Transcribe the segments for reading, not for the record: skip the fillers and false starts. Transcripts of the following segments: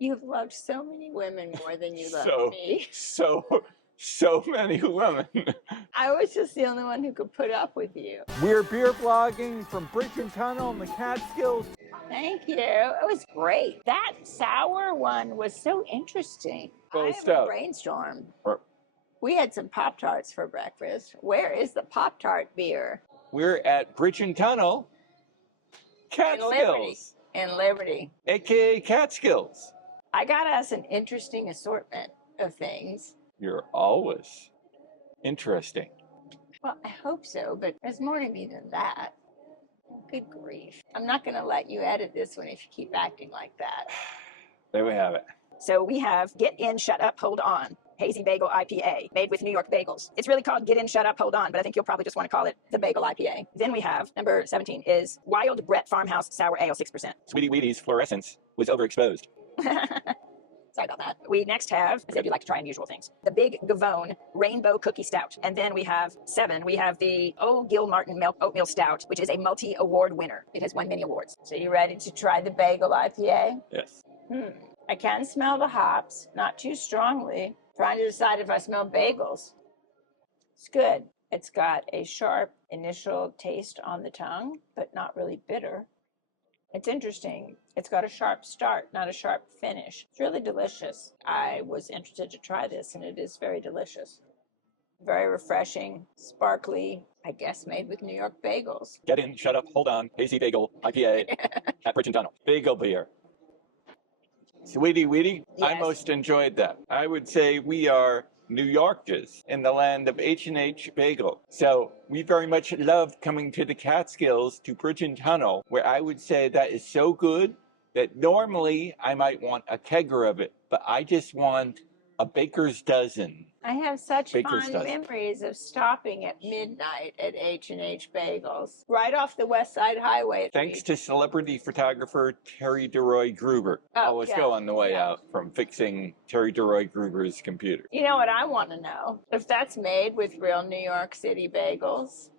You've loved so many women more than you love me. So many women. I was just the only one who could put up with you. We're beer vlogging from Bridge and Tunnel in the Catskills. Thank you. It was great. That sour one was so interesting. I have a brainstorm. We had some Pop-Tarts for breakfast. Where is the Pop-Tart beer? We're at Bridge and Tunnel, Catskills. In Liberty. AKA Catskills. I got us an interesting assortment of things. You're always interesting. Well, I hope so, but there's more to me than that. Good grief. I'm not going to let you edit this one if you keep acting like that. There we have it. So we have Get In, Shut Up, Hold On. Hazy Bagel IPA, made with New York bagels. It's really called Get In, Shut Up, Hold On, but I think you'll probably just want to call it the Bagel IPA. Then we have, number 17, is Wild Brett Farmhouse Sour Ale, 6%. Sweetie Wheatie's fluorescence was overexposed. Sorry about that. We next have, I said you like to try unusual things, the Big Gavone Rainbow Cookie Stout. And then we have 7, we have the Gilmartin Oatmeal Stout, which is a multi-award winner. It has won many awards. So you ready to try the Bagel IPA? Yes. I can smell the hops, not too strongly. Trying to decide if I smell bagels. It's good. It's got a sharp initial taste on the tongue, but not really bitter. It's interesting. It's got a sharp start, not a sharp finish. It's really delicious. I was interested to try this, and it is very delicious. Very refreshing, sparkly, I guess made with New York bagels. Get In, Shut Up, Hold On, Hazy Bagel IPA at Bridge and Tunnel. Bagel beer. Sweetie Wheatie, yes. I most enjoyed that. I would say we are New Yorkers in the land of H&H Bagel. So we very much loved coming to the Catskills to Bridge and Tunnel, where I would say that is so good that normally I might want a kegger of it, but I just want a baker's dozen. I have such fond memories of stopping at midnight at H&H Bagels, right off the West Side Highway. Thanks to celebrity photographer Terry DeRoy Gruber. Always go on the way out from fixing Terry DeRoy Gruber's computer. You know what I want to know? If that's made with real New York City bagels,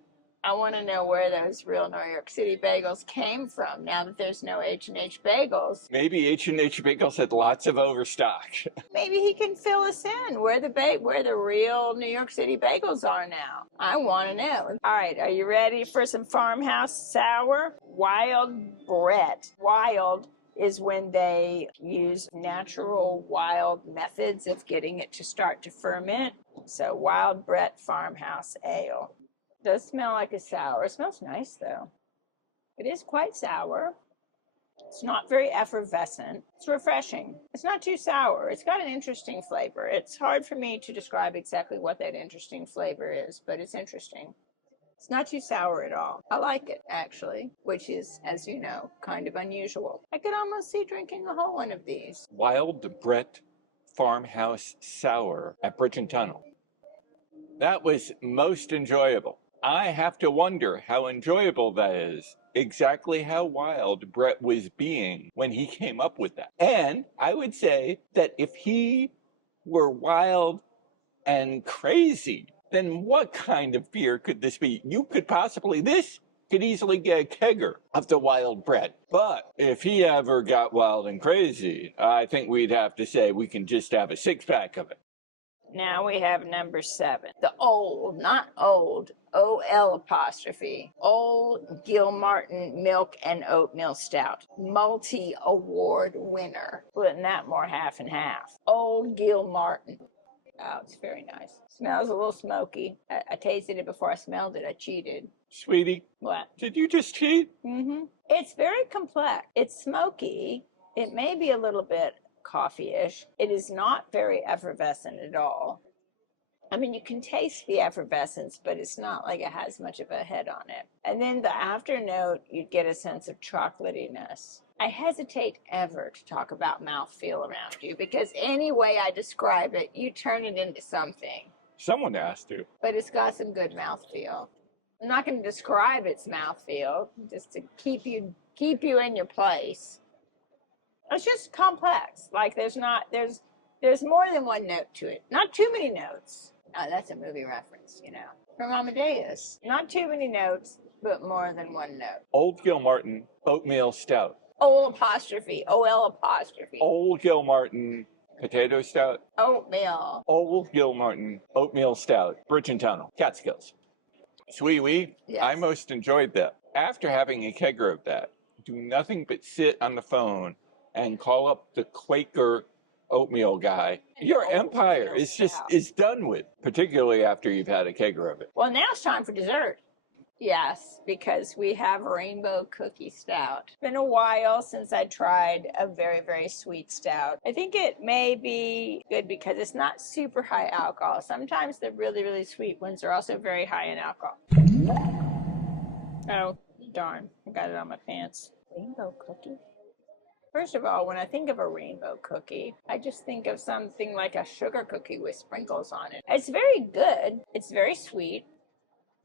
I want to know where those real New York City bagels came from now that there's no H&H Bagels. Maybe H&H Bagels had lots of overstock. Maybe he can fill us in where the real New York City bagels are now. I want to know. All right, are you ready for some Farmhouse Sour? Wild Brett. Wild is when they use natural wild methods of getting it to start to ferment. So Wild Brett Farmhouse Ale. Does smell like a sour. It smells nice though. It is quite sour. It's not very effervescent. It's refreshing. It's not too sour. It's got an interesting flavor. It's hard for me to describe exactly what that interesting flavor is, but it's interesting. It's not too sour at all. I like it, actually, which is, as you know, kind of unusual. I could almost see drinking a whole one of these. Wild Brett Farmhouse Sour at Bridge and Tunnel. That was most enjoyable. I have to wonder how enjoyable that is. Exactly how wild Brett was being when he came up with that. And I would say that if he were wild and crazy, then what kind of beer could this be? This could easily get a kegger of the Wild Brett. But if he ever got wild and crazy, I think we'd have to say we can just have a 6-pack of it. Now we have number 7. The old, not old, O-L apostrophe. Old Gilmartin Milk and Oatmeal Stout. Multi-award winner. Splitting that more half and half. Old Gilmartin. Oh, it's very nice. Smells a little smoky. I tasted it before I smelled it. I cheated. Sweetie. What? Did you just cheat? Mm-hmm. It's very complex. It's smoky. It may be a little bit coffee-ish. It is not very effervescent at all. I mean, you can taste the effervescence, but it's not like it has much of a head on it. And then the after note, you'd get a sense of chocolatiness. I hesitate ever to talk about mouthfeel around you because any way I describe it, you turn it into something. Someone has to. But it's got some good mouthfeel. I'm not going to describe its mouthfeel, just to keep you in your place. It's just complex. Like there's more than one note to it. Not too many notes. Oh, that's a movie reference, you know. From Amadeus. Not too many notes, but more than one note. Old Gilmartin Oatmeal Stout. Old apostrophe. O-L apostrophe. Old Gilmartin potato stout. Oatmeal. Old Gilmartin oatmeal stout. Bridge and Tunnel. Catskills. Sweet. Yes. I most enjoyed that. After having a kegger of that, do nothing but sit on the phone and call up the Quaker oatmeal guy. Your empire is done with, particularly after you've had a kegger of it. Well, now it's time for dessert. Yes, because we have Rainbow Cookie Stout. It's been a while since I tried a very, very sweet stout. I think it may be good because it's not super high alcohol. Sometimes the really, really sweet ones are also very high in alcohol. Oh, darn. I got it on my pants. Rainbow cookie? First of all, when I think of a rainbow cookie, I just think of something like a sugar cookie with sprinkles on it. It's very good. It's very sweet.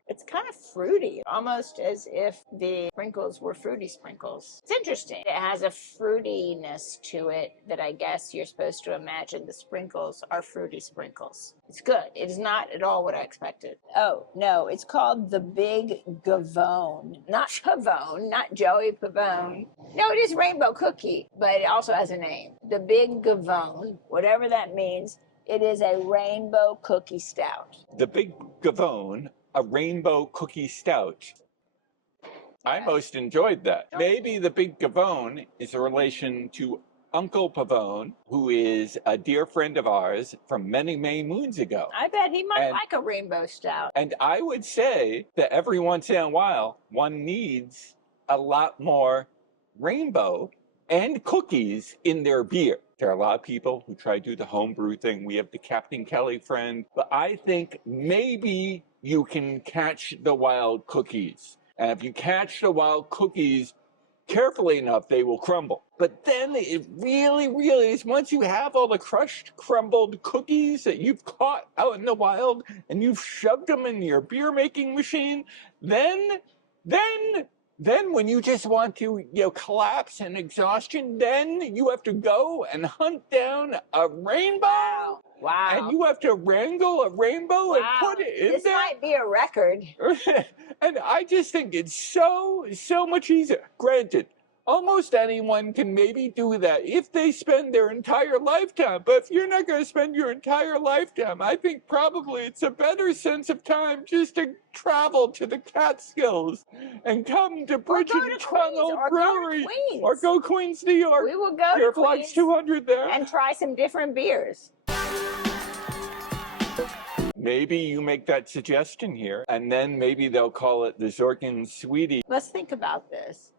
It's kind of fruity, almost as if the sprinkles were fruity sprinkles. It's interesting. It has a fruitiness to it that I guess you're supposed to imagine the sprinkles are fruity sprinkles. It's good. It is not at all what I expected. Oh, no, it's called the Big Gavone. Not Pavone, not Joey Pavone. No, it is Rainbow Cookie, but it also has a name. The Big Gavone, whatever that means, it is a Rainbow Cookie Stout. The Big Gavone, a Rainbow Cookie Stout. I most enjoyed that. Maybe the Big Gavone is a relation to Uncle Pavone, who is a dear friend of ours from many, many moons ago. I bet he might like a rainbow stout. And I would say that every once in a while, one needs a lot more rainbow and cookies in their beer. There are a lot of people who try to do the homebrew thing. We have the Captain Kelly friend. But I think maybe you can catch the wild cookies. And if you catch the wild cookies carefully enough, they will crumble. But then it really is, once you have all the crushed, crumbled cookies that you've caught out in the wild and you've shoved them in your beer making machine, then when you just want to, collapse in exhaustion, then you have to go and hunt down a rainbow. Wow. And you have to wrangle a rainbow and put it in there. This might be a record. And I just think it's so much easier. Granted, almost anyone can maybe do that if they spend their entire lifetime. But if you're not going to spend your entire lifetime, I think probably it's a better sense of time just to travel to the Catskills and come to Bridge and Tunnel Brewery. Or go Queens, New York. We will go to Queens 200 there. and try some different beers. Maybe you make that suggestion here, and then maybe they'll call it the Zork Sweetie. Let's think about this.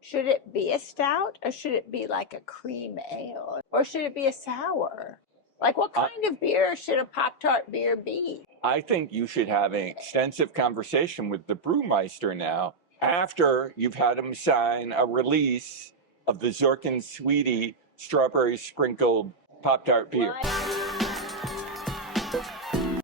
Should it be a stout, or should it be like a cream ale? Or should it be a sour? Like, what kind of beer should a Pop-Tart beer be? I think you should have an extensive conversation with the brewmeister now, after you've had him sign a release of the Zork Sweetie strawberry sprinkled Pop-Tart beer. Right.